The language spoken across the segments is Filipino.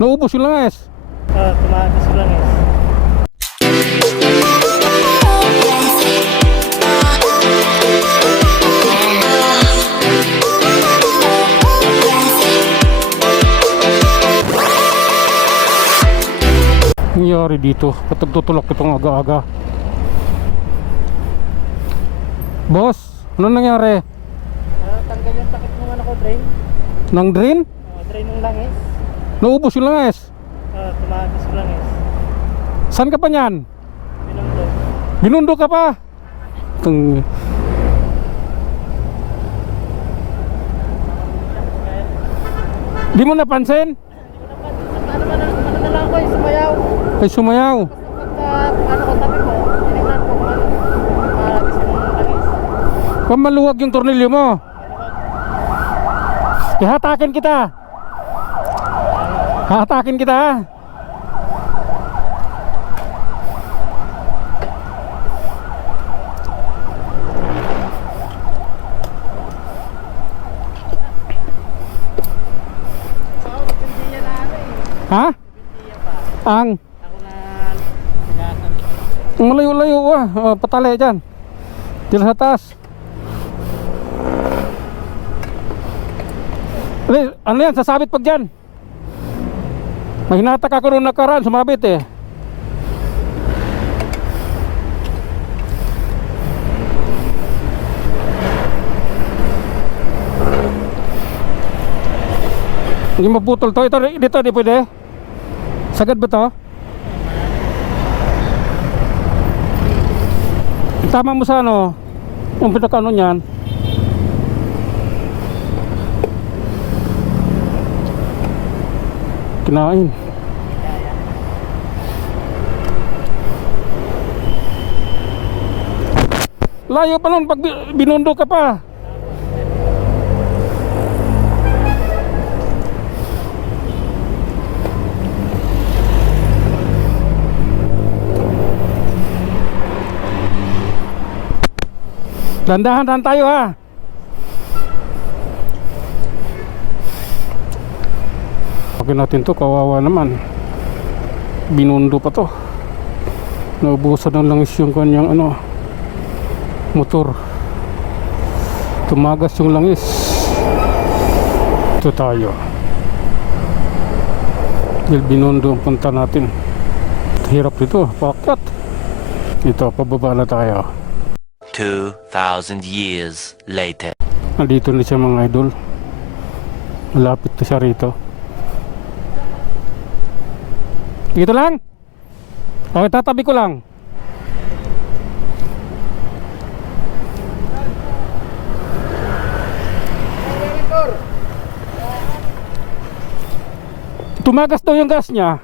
Naubos yung langis. Tumakas ko lang eh. Nangyari dito, patagtutulak itong aga-aga. Boss, ano nangyari? Tanggal yung takip ng ano ko, drain. Nang drain? Drain ng langis. Naubos yung langis. Tumakas ko lang eh. Saan ka pa niyan? Binundo. Binundo ka pa? Di mo napansin? Ano na lang ako eh, sumayaw. Ay, sumayaw. Ano ko tabi mo, tinignan ko kung ano. Malabis yung langis. Pamaluwag yung tornilyo mo. Hatakin kita. Hatakin kita ha. Ha? Ang Ako na nagatan. malayo-layo patali dyan. Tila sa taas. Ano yan? Sasabit pag dyan. May hinatak ako nung nakaraan, sumabit eh. Hindi maputol to. Ito, dito, di pwede. Sagad ba to? Tama mo sa ano, yung pinaka-ano nyan. Kinain. Layo pa nun pag binundo ka pa. Dandahan tayo ha. Okay natin to, kawawa naman. Binundo pa to. Naubusan ng langis yung kanyang ano, motor. Tumagas yung langis. Ito tayo. Dahil binundo ang punta natin. Hirap dito, pakat. Ito, pababa na tayo. 2,000 years later. Nandito na siya mga idol. Malapit na siya rito. Dito lang. Okay, tatabi ko lang. Tumagas daw yung gas niya.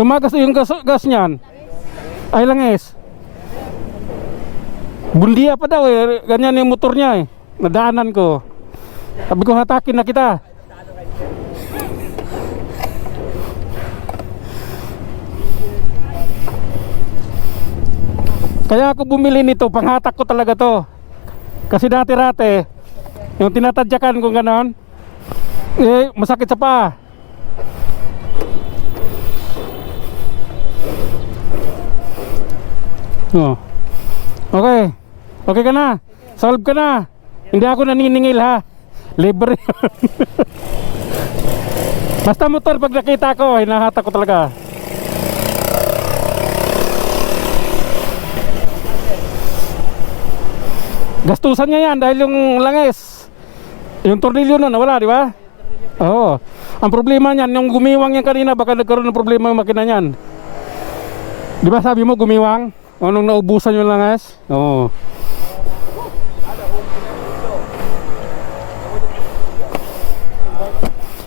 Tumagas daw yung gas niyan. Ay langis. Bundia pa daw eh. Ganyan yung motor niya eh. Nadaanan ko. Sabi ko hatakin na kita. Kaya ako bumili nito, panghatak ko talaga to. Kasi dati-rate yung tinatadyakan kung ganon, eh masakit sa paa. Oh. Okay. Okay ka na? Solve ka na? Hindi ako naniningil ha. Libre. Basta motor pag nakita ko, hinahatak ko talaga. Gastusan niya yan dahil yung langis, yung tornilyo nun nawala, di ba? Oo. Ang problema niyan, yung gumiwang yan kanina, baka nagkaroon ng problema yung makina niyan. Di ba sabi mo gumiwang? O nung naubusan yung langis? Oo.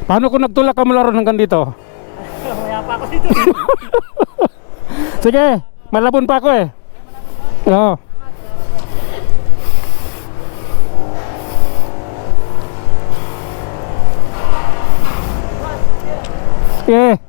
Paano kung nagtulak ka mula ron hanggang dito? Maya pa ako dito. Sige, malabon pa ako eh. Oo. Sige.